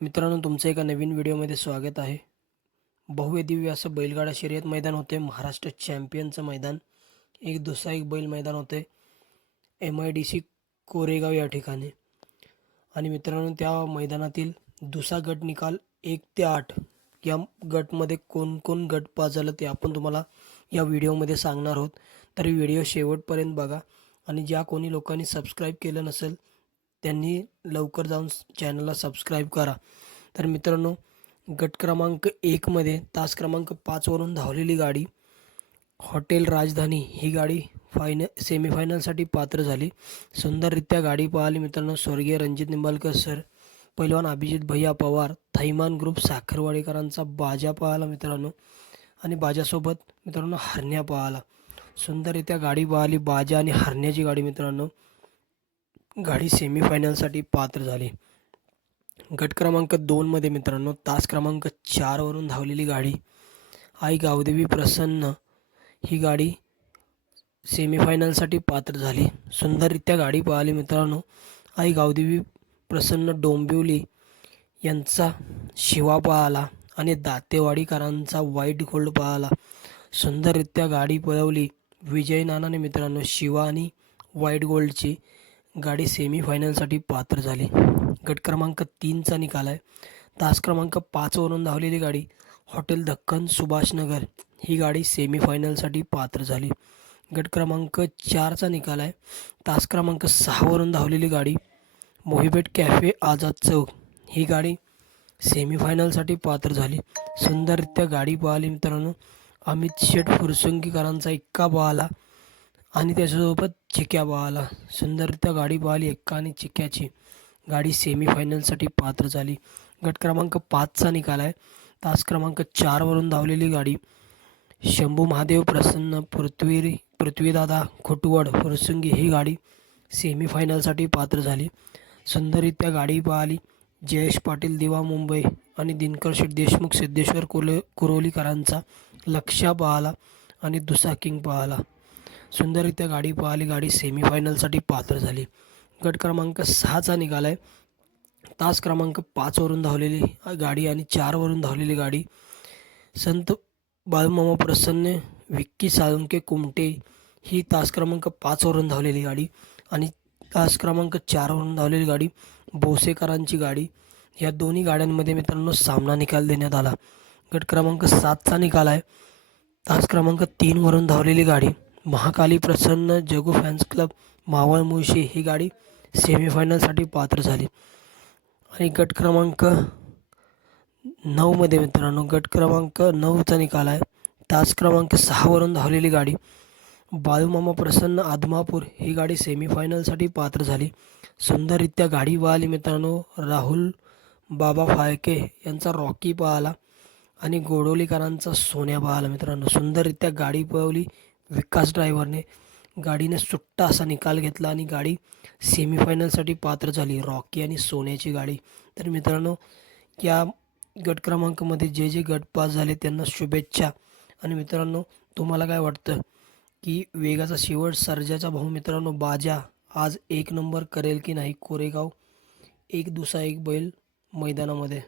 मित्रांनो, तुमचं एका नवीन व्हिडिओमध्ये स्वागत आहे. भव्य दिव्य असं बैलगाडा शर्यत मैदान होते. महाराष्ट्र चॅम्पियनचं मैदान. एक दुसरा बैल मैदान होते MIDC कोरेगाव या ठिकाणी. आणि मित्रांनो, त्या मैदानातील दुसरा गट निकाल 1 ते 8 या गटमध्ये कोण गट पास झालं ते आपण तुम्हाला या व्हिडिओमध्ये सांगणार आहोत. तर व्हिडिओ शेवटपर्यंत बघा. आणि ज्या कोणी लोकांनी सबस्क्राईब केलं नसेल त्यांनी लवकर जाऊन चॅनलला सबस्क्राईब करा. तर मित्रांनो, गट क्रमांक 1 मध्ये तास क्रमांक 5 वरून धावलेली गाडी हॉटेल राजधानी ही गाडी सेमीफायनलसाठी पात्र झाली. सुंदररित्या गाडी पळाली मित्रांनो. स्वर्गीय रणजित निंबाळकर सर, पैलवान अभिजित भैया पवार, थैमान ग्रुप साखरवाडीकरांचा बाजा पळाला मित्रांनो. आणि बाजासोबत मित्रांनो हरण्या पळाला. सुंदररित्या गाडी पळाली. बाजा आणि हरण्याची गाडी मित्रांनो. गाडी सेमीफायनलसाठी पात्र झाली. गट क्रमांक 2 मध्ये मित्रांनो तास क्रमांक 4 वरून धावलेली गाडी आई गावदेवी प्रसन्न ही गाडी सेमीफायनलसाठी पात्र झाली. सुंदररित्या गाडी पळाली मित्रांनो. आई गावदेवी प्रसन्न डोंबिवली यांचा शिवा पळाला आणि दातेवाडीकरांचा व्हाईट गोल्ड पळाला. सुंदररित्या गाडी पळवली विजय नानाने मित्रांनो. शिवा आणि व्हाईट गोल्डची गाडी सेमीफायनलसाठी पात्र झाली. गट क्रमांक 3चा निकाल आहे. तास क्रमांक 5 वरून धावलेली गाडी हॉटेल दख्खन सुभाषनगर ही गाडी सेमीफायनलसाठी पात्र झाली. गट क्रमांक 4चा निकाल आहे. तास क्रमांक 6 वरून धावलेली गाडी मोहिपेट कॅफे आझाद चौक ही गाडी सेमीफायनलसाठी पात्र झाली. सुंदररित्या गाडी पळाली मित्रांनो. अमित शेठ फुरसुंगीकरांचा एक्का पळाला आणि त्याच्यासोबत चिक्या पळाला. सुंदररित्या गाडी पळाली. एक्का आणि चिक्याची गाडी सेमीफायनलसाठी पात्र झाली. गट क्रमांक 5चा निकाल आहे. तास क्रमांक 4 वरून धावलेली गाडी शंभू महादेव प्रसन्न पृथ्वीदादा खुटवड फुरसुंगी ही गाडी सेमीफायनलसाठी पात्र झाली. सुंदररित्या गाडी पळाली. जयेश पाटील दिवा मुंबई आणि दिनकर शेठ देशमुख सिद्धेश्वर कुरोलीकरांचा लक्ष्या पळाला आणि दुसरा किंग पळाला. सुंदररित्या गाडी पळाली. गाडी सेमीफायनलसाठी पात्र झाली. गट क्रमांक 6चा निकाल आहे. तास क्रमांक 5 वरून धावलेली गाडी आणि 4 वरून धावलेली गाडी संत बाळूमामा प्रसन्न विक्की साळुंके कुमटे ही तास क्रमांक 5 वरून धावलेली गाडी आणि तास क्रमांक 4 वरून धावलेली गाडी भोसेकरांची गाडी. या दोन्ही गाड्यांमध्ये मित्रांनो सामना निकाल देण्यात आला. गट क्रमांक 7चा निकाल आहे. तास क्रमांक 3 वरून धावलेली गाडी महाकाली प्रसन्न जगू फॅन्स क्लब मावळ मुळशी ही गाडी सेमीफायनलसाठी पात्र झाली. आणि गट क्रमांक 9 मध्ये मित्रांनो गट क्रमांक 9चा निकाल आहे. तास क्रमांक 6 वरून धावलेली गाडी बाळूमामा प्रसन्न आदमापूर ही गाडी सेमीफायनलसाठी पात्र झाली. सुंदररित्या गाडी पळाली मित्रांनो. राहुल बाबा फाळके यांचा रॉकी पळाला आणि गोडोलीकरांचा सोन्या पळाला मित्रांनो. सुंदररित्या गाडी पळवली विकास ड्रायव्हरने. गाडीने सुट्टा असा निकाल घेतला आणि गाडी सेमीफायनलसाठी पात्र झाली. रॉकी आणि सोन्याची गाडी. तर मित्रांनो, या गट क्रमांकामध्ये जे गट पास झाले त्यांना शुभेच्छा. आणि मित्रांनो, तुम्हाला काय वाटतं की वेगाचा शेवट सर्जाचा भाऊ मित्रांनो बाजा आज 1 नंबर करेल की नाही कोरेगाव एक दुसरा एक बैल मैदानामध्ये?